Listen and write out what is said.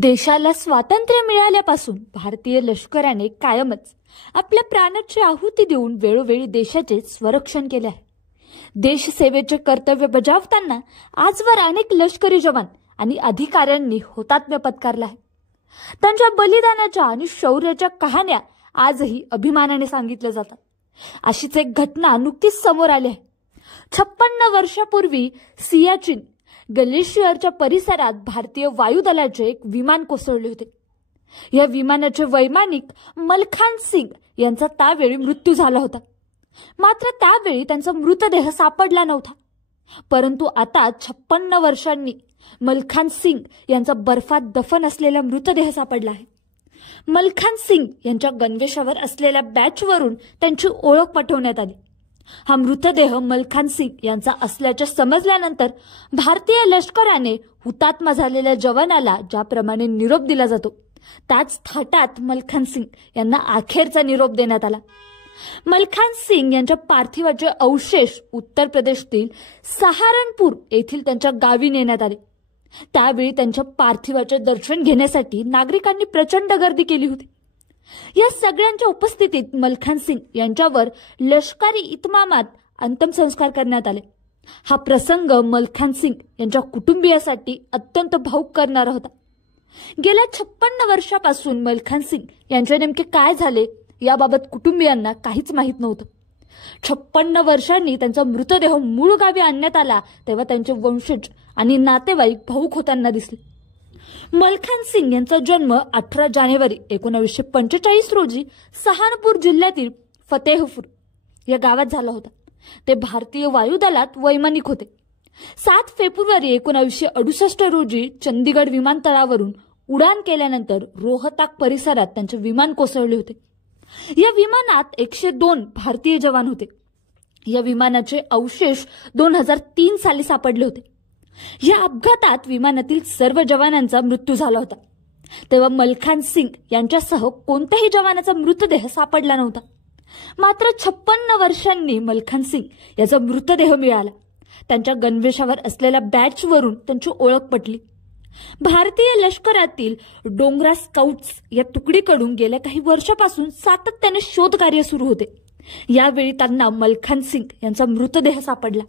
देशाला स्वातंत्र्य मिळाल्यापासून भारतीय लष्कराने कायमच आपल्या प्राणाची आहुती देऊन वेळोवेळी देशाचे संरक्षण केले आहे। देश सेवेचे कर्तव्य बजावताना आजवर अनेक लष्करी जवान आणि अधिकाऱ्यांनी हुतात्म्य पत्करले आहे। त्यांच्या बलिदानाच्या आणि शौर्याच्या कहाण्या आजही अभिमानाने सांगितल्या जातात। अशीच एक घटना नुकतीच समोर आली आहे। 56 वर्षापूर्वी सियाचीन ग्लेशियरच्या परिसरात भारतीय वायुदलाचे एक विमान कोसळले होते। या विमानाचे वैमानिक मलखान सिंग यांचा त्यावेळी मृत्यू झाला होता। मात्र त्यावेळी त्यांचा मृतदेह सापडला नव्हता। परंतु आता 56 वर्षांनी मलखान सिंग यांचा बर्फात दफन असलेला मृतदेह सापडला आहे। मलखान सिंग यांच्या गणवेशावर असलेल्या बॅचवरून त्यांची ओळख पटवण्यात आली। हा मृतदेह मलखान सिंग यांचा असल्याचे समजल्यानंतर भारतीय लष्कराने हुतात्मा झालेल्या जवानाला ज्याप्रमाणे निरोप दिला जातो त्याच थाटात मलखान सिंग यांना अखेरचा निरोप देण्यात आला। मलखान सिंग यांच्या पार्थिवाचे अवशेष उत्तर प्रदेशातील सहारनपूर येथील त्यांच्या गावी नेण्यात आले। त्यावेळी त्यांच्या पार्थिवाचे दर्शन घेण्यासाठी नागरिकांनी प्रचंड गर्दी केली होती। या सगळ्यांच्या उपस्थितीत मलखान सिंग यांच्यावर लष्करी इतमामात अंत्यसंस्कार करण्यात आले। हा प्रसंग मलखान सिंग यांच्या कुटुंबियासाठी अत्यंत भावुक करणारा होता। गेल्या 56 वर्षापासून मलखान सिंग यांचे नेमके काय झाले याबाबत कुटुंबियांना काहीच माहित नव्हतं। 56 वर्षांनी त्यांचा मृतदेह मूळ गावी आणण्यात आला तेव्हा त्यांचे वंशज आणि नातेवाईक भावुक होताना दिसले। मलखान सिंग यांचा जन्म 18 जानेवारी 1945 रोजी सहारनपूर जिल्ह्यातील फतेहपूर या गावात झाला होता। ते भारतीय वायुदलात वैमानिक होते। 7 फेब्रुवारी 1968 रोजी चंदीगड विमानतळावरून उडान केल्यानंतर रोहताक परिसरात त्यांचे विमान कोसळले होते। या विमानात 102 भारतीय जवान होते। या विमानाचे अवशेष 2003 साली सापडले होते। या अपघातात विमानातील सर्व जवानांचा मृत्यू झाला होता। तेव्हा मलखान सिंग यांच्यासह कोणत्याही जवानाचा मृतदेह सापडला नव्हता। मात्र 56 वर्षांनी मलखान सिंग याचा मृतदेह मिळाला। त्यांच्या गणवेशावर असलेल्या बॅचवरून त्यांची ओळख पटली। भारतीय लष्करातील डोंगरा स्काउट्स या तुकडीकडून गेल्या काही वर्षापासून सातत्याने शोध कार्य सुरू होते। यावेळी त्यांना मलखान सिंग यांचा मृतदेह सापडला।